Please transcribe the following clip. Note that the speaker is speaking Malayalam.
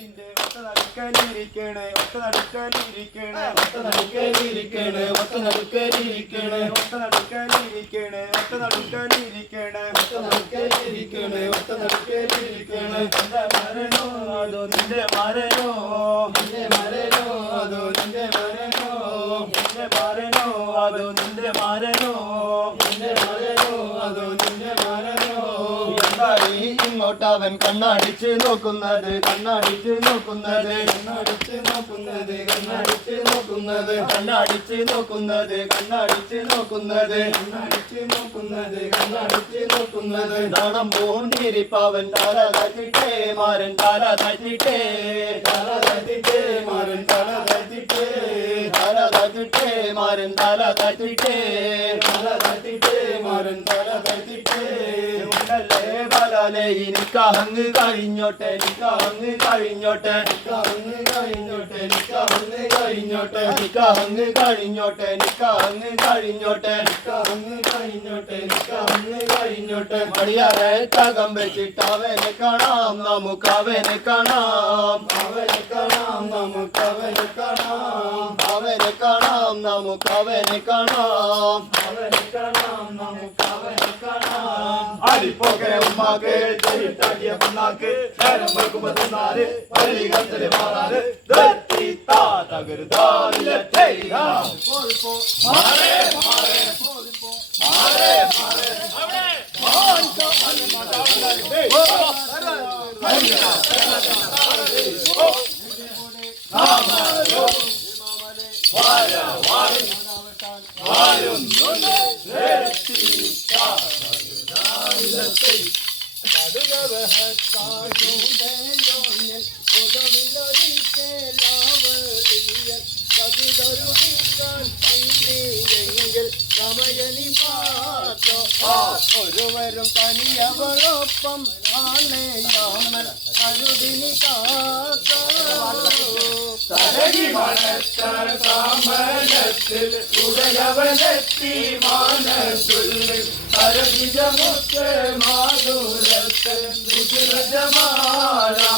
നിന്റെ ഒത്ത നടുക്കലിരിക്കണേ ഒത്ത നടുക്കലിരിക്കണേ ഒത്ത നടുക്കലിരിക്കണേ ഒത്ത നടുക്കലിരിക്കണേ ഒത്ത നടുക്കലിരിക്കണേ നിന്റെ അതോ നിന്റെ മരണോ നിന്റെ നിന്റെ നിന്റെ മരണോ അതോ നിന്റെ മരണോ? നിന്റെ മരനോ അതോ നിന്റെ മരനോ ഇങ്ങോട്ട് ഇങ്ങോട്ടവൻ കണ്ണാടിച്ച് നോക്കുന്നത് കണ്ണാടിച്ച് നോക്കുന്നത് കണ്ണാടിച്ച് നോക്കുന്നത് കണ്ണാടിച്ച് നോക്കുന്നത് കണ്ണാടിച്ച് നോക്കുന്നത് കണ്ണാടിച്ച് നോക്കുന്നത് കണ്ണാടിച്ച് നോക്കുന്നത് കണ്ണാടിച്ച് നോക്കുന്നത്. നാണം പൂണ്ടിരിപ്പവൻ തല തട്ടിട്ടേ മാരൻ തല തട്ടിട്ടേ. തല തട്ടിട്ടേ മാരൻ തല തട്ടിട്ടേ. തല തട്ടിട്ടേ മാരൻ തല തട്ടിട്ടേ. തല തട്ടിട്ടേ മാരൻ തല തട്ടിട്ടേ. ഉണ്ടല്ലേ ബലാലെ എനിക്കങ്ങ് കഴിഞ്ഞോട്ടെ എനിക്കങ്ങ് കഴിഞ്ഞോട്ടെ കങ്ങ് കഴിഞ്ഞോട്ടെ കങ്ങ് കഴിഞ്ഞോട്ടെ എനിക്കങ്ങ് കഴിഞ്ഞോട്ടെ എനിക്കങ്ങ് കഴിഞ്ഞോട്ടെ കങ്ങ് കഴിഞ്ഞോട്ടെ കങ്ങ് കഴിഞ്ഞോട്ടെ. മടിയാറെ തകം വെച്ചിട്ട് അവനെ കാണാം നമുക്ക് അവനെ കാണാം. അവനെ കാണാം നമുക്ക് അവനെ കാണാം. അവനെ കാണാം നമുക്ക് അവനെ കാണാം. അവനെ കാണാം നമുക്ക് അവനെ കാണാം. ஆடி போக உமாக்கு ஜெயில் தாண்டிய பண்ணாக்கு நேரம் வைக்கும் சொன்னாரு பள்ளி கத்தலே மாறாரு தத்தி தா தகருதாரில தெரியா போது போ மாறே மாறே போது போ மாறே மாறே அவளே மான் கால் மாட்டாரு டேய் ஓ கரியா ஓ நாம யோ மாமலே வாயா வாரி வாயும் நொன்னே உள்ளத்தை தடுகவக காணுடையோனல் உதவிலொரிக்கேலாவரியர் கதிதொருவிக்கான் இந்தியங்கள் ரமயனி பார்த்தோ ஒருவரும் தனியவரொப்பம் ஆனையாமல் கருதினி கா மணத்தர் தாமலத்தில் உடையவனத்தி மானசுல் பரவிஜமுத்த மாதுரத்தன் துஜிரஜமானா